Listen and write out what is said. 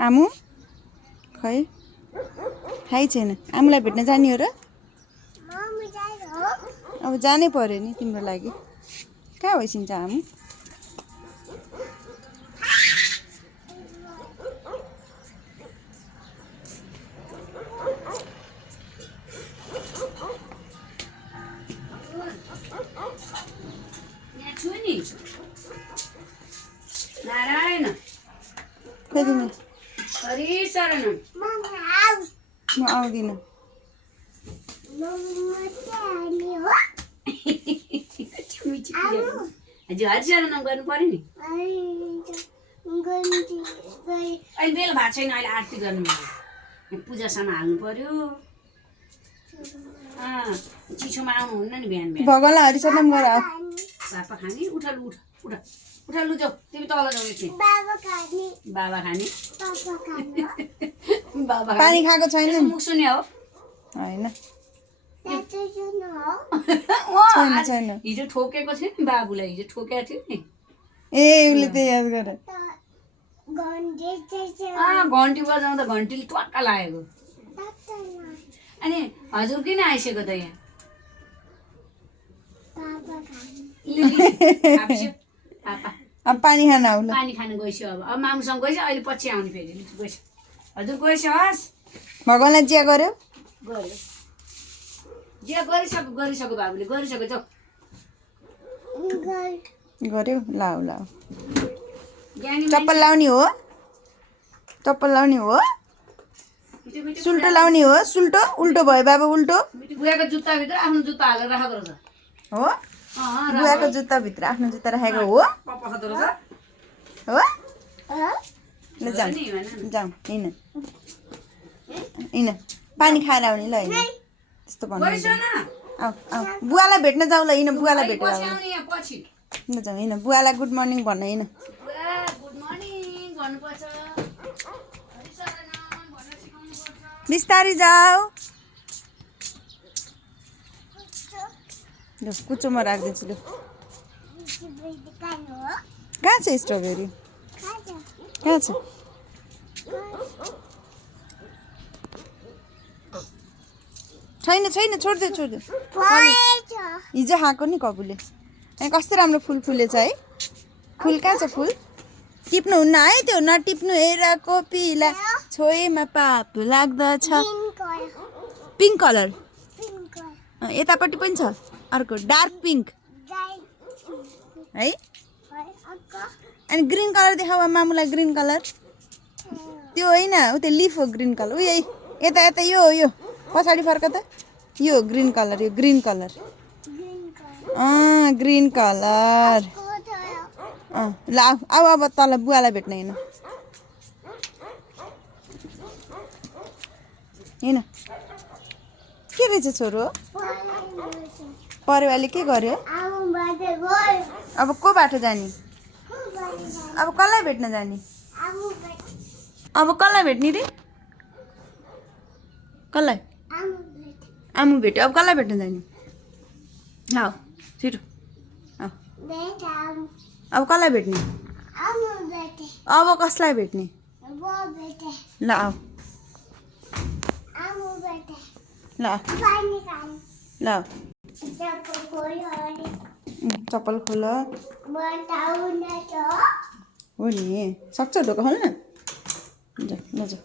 आमु खै खाइ छैन। आमुलाई भेट्न जाने हो र? अब जानै पर्यो नि तिम्रो लागि। कहाँ होइसिन्छ आमु? नारायण खै तिमी? हरि शरण म आउँदिनँ। हजुर हरि शरण गर्नु पर्यो नि। अहिले बेला भएको छैन, अहिले आरती गर्नु पूजासम्म हाल्नु पर्यो। चिसोमा आउनुहुन्न नि बिहान बिहान। भगवानलाई हरिशरण गर। पापा खाने उठा लु उठ उठा लु जाऊ तिमी तल जाऊ एकछिन। बाबा खाने बाबा पानी खाएको छैन? मुख सुने हो होइन छैन छैन। हिजो ठोकेको थियो नि बाबुलाई, हिजो ठोकेको थियो नि। ए उसले त्यही याद गर। घन्टी बजाउँदा घन्टीले ट्वाक्क लागेको। अनि हजुर किन आइसक्यो त यहाँ? अब पानी खान आऊ ल। पानी खानु गइस्यो। अब मामुसँग गइस्यो, अहिले पछि आउने फेरि गइस्यो। हजुर गइस्यो हस्। भगवानलाई जिया गर्यो? गऱ्यो जे गरिसक्यो बाबुले गरिसक्यो जाऊ। गर्यो लाऊ लाऊ। ज्ञानी चप्पल लाउने हो? चप्पल लाउने हो? सुल्टो लाउने हो? सुल्टो उल्टो भयो बाबा उल्टो बुवाको जुत्ताभित्र आफ्नो जुत्ता हालेर राखेको रहेछ हो? बुवाको जुत्ताभित्र आफ्नो जुत्ता राखेको हो? पप्पा खाँदो रहेछ हो? ल जाऊ जाऊ हिँड हिँड पानी खाएर आउने ल हिँड। त्यस्तो भन्नु आऊ आऊ बुवालाई भेट्न जाऊ ल हिँड बुवालाई भेटेर आऊ ल जाऊ हिँड बुवालाई गुड मर्निङ भन्न हिँड। गुड मर्निङ भन्नुपर्छ, बिस्तारी जाऊ। ल कुचोमा राखिदिन्छु ल। कहाँ छ स्ट्रबेरी? कहाँ छ? छैन छैन छोडिदियो छोडिदियो। हिजो खाएको नि कबुले। यहाँ कस्तो राम्रो फुल फुलेछ है। फुल कहाँ छ फुल? टिप्नुहुन्न है त्यो नटिप्नु। हेर कोपिला छोएमा पाप लाग्दछ। पिङ्क कलर यतापट्टि पनि छ अर्को डार्क पिङ्क है। अनि ग्रिन कलर देखाऊ मामुलाई। ग्रिन कलर त्यो होइन उ त्यो लिफ हो ग्रिन कलर। उयो यता यता यो यो पछाडि फर्क त। यो ग्रिन कलर यो ग्रिन कलर ग्रिन कलर ल आऊ अब तल बुवालाई भेट्न हिँड हिँड। के रहेछ छोरो? परेवाले के गर्यो? अब को बाटो जाने? अब कसलाई भेट्न जाने? अब कसलाई भेट्ने रे? कसलाई? आमु भेट्यो। अब कसलाई भेट्न जाने? आऊ छिटो आऊ। अब कसलाई भेट्ने? अब कसलाई भेट्ने? ल आऊ ल ल चप्पल खोल हो नि सक्छ ढोका खोल्न? ल जाऊ